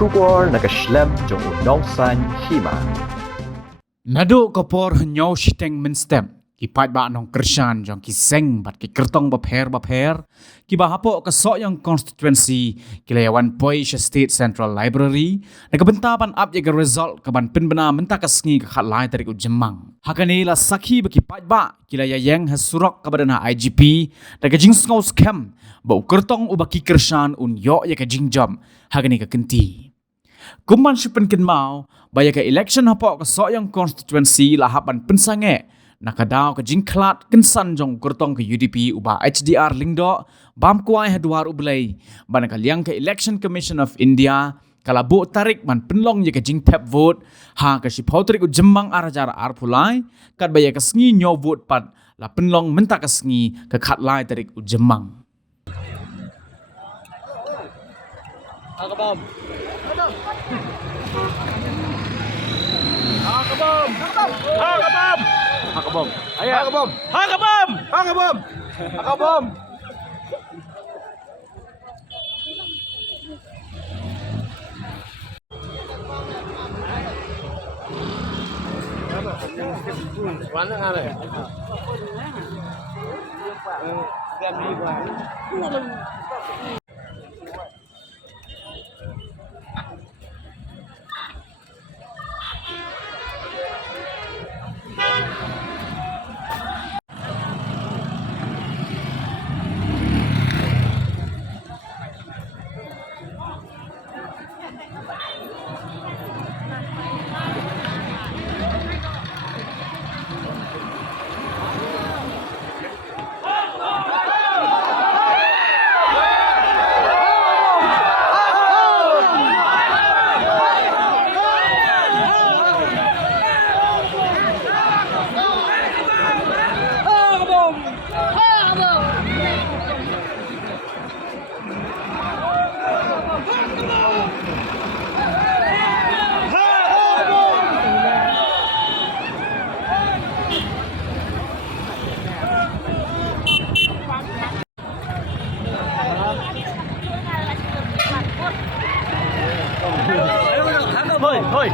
bersyukur nak keslem Jong Nongkyrshan Hima. Naduh kapor Ñiew shiteng menstem. Kipat ba Nongkyrshan jong kiseng bat ki Kyrtong bapher ki bahapo ke soyang constituency kilayawan poi State Central Library na kebentapan up ye result ke ban pinbena menta ke Sngi ke khat lai tarik ujemang hakani la sakhi ba kipat ba kilayayang hasurok ke badana IGP da ke jing ngau scam ba Kyrtong u ba ki Nongkyrshan un yo ye ke jingjam hakani ke kenti kumman shipen kin mau ba ye ke election hapo ke soyang constituency la hapan pensange nakadaw ke jingklat kensan jong Kyrtong ke UDP uba HDR lingdo bam kuai haduar ublay ban kaliang ke Election Commission of India kala bo tarik man penlong ye ke jing pep vote ha ke si pautrik ujemang arajar arpulai kat baya ke Sngi Ñiew vote pat la penlong menta ke Sngi ke khatlai tarik ujemang Akabam. Ayo. Akabam. Mana ada? Diam di luar. Hoi.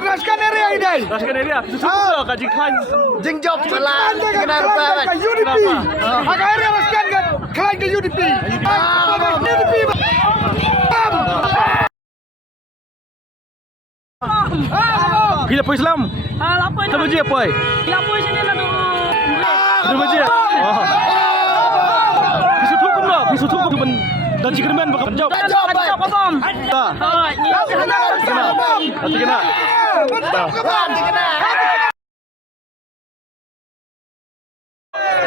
Naskan area ini. Naskan area. Susu ke jingklan. Jingjob salah kena rupa ke UDP. Agak area naskan kan klaim ke UDP. UDP. Bila poi Islam? Lapor Apa je poi? Lapor sini lah tu. Apa je? Bisu tukum dah. Bisu tukum ben dan cikermen bakal jawab. Jawab abang. Dah. Nanti kena.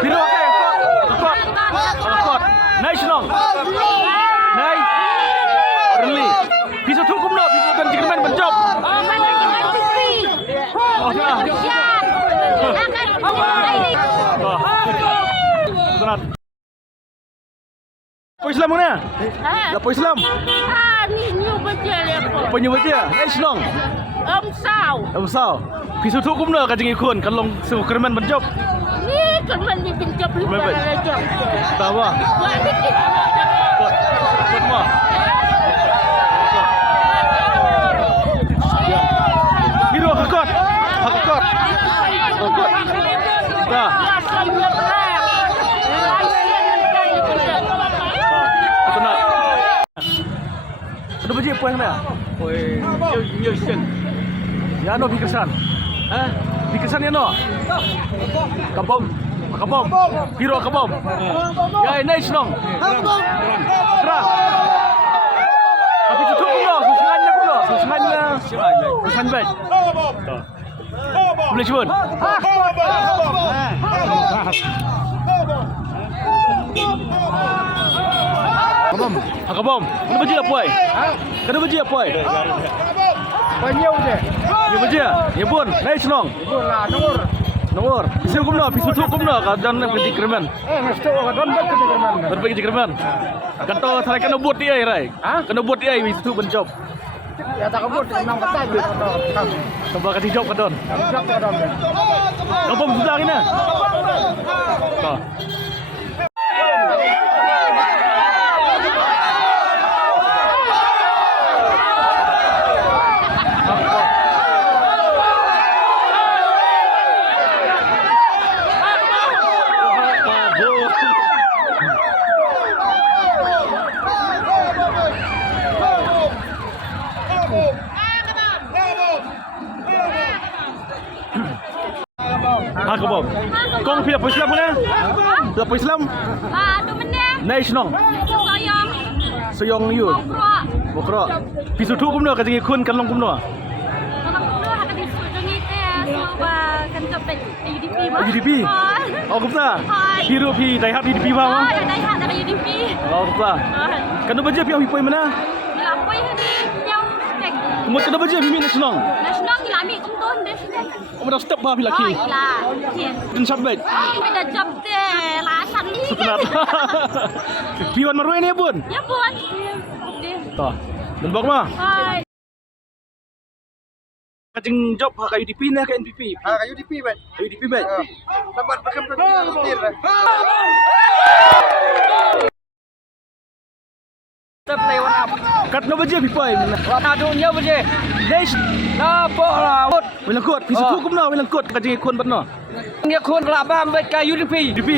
Biru okey. Kot. Naik Shillong. Naik. Reli. Bisu tukum dah. Bisu dan cikermen benjop. Apa Islam mana? Apa Islam? Ni Ñiew baca lepo. Apa Ñiew baca? Naik Shillong. Sao. Pisu tu kum dah kajing ikun kalau semua kerman berjob. Ni kerman ni pinjam lupa jam. Tahu apa? Buat dikit. Semua. Kena biji apa yang mana? Ñiew. Ya no Kyrtong. Kyrtong ya no. Kabom. Piro kabom. Ya ini Shillong. Kerah. Tapi tutup pula, susungan baik. Boleh cuba. Kabom. Kena biji apa? Kena biji apa? Banyak je. Ya biji. Ya pun. Naik Shillong. Betul lah, Nomor. Bisa kumno, bisa tutup kumno. Kadan nak pergi kerman. Mesti orang don baik kita kerman. Pergi kerman. Kata saya kena buat dia, Rai. Kena buat dia, bisa tu benjob. Ya tak kabut, nang kata je. Coba kasih job kadon. Job tak don. Kabom sudah kena. Kabom. Kong pilih apa Islam mana? Pilih apa Islam? Tu benda. Naik Shillong. Sayang. Soyong you. Bokro. Pisu tu kumno kasi kun kanlong kumno. Orang tu akan disungi kan ke UDP UDP. Oh kumta. Hero pi dai hat UDP ba? yang dah hat dari UDP. Oh kumta. Kanu baje pi pi mana? Lapoi ni yang tek. Kumut kanu baje pi Naik Shillong. Nasional ni lami kumton deh. Oh dah step ba pi laki. Lah. Dan sabet. Beda job deh. Lasan ni. Sebenarnya. Piwan marwai ni pun. Ya buat. Toh. Dan bang mah. Hai. Kacing job ke UDP ni ke NPP? Kayu UDP baik. UDP baik. Lambat berkem rutin. Play one up. Kat no baje pipai. Naduh Ñiew je. Nesh. Na po la. Wilang kot. Pisu tu kumno wilang kot kacing kun batno. Ngia khun kelabam baik ka UDP. UDP.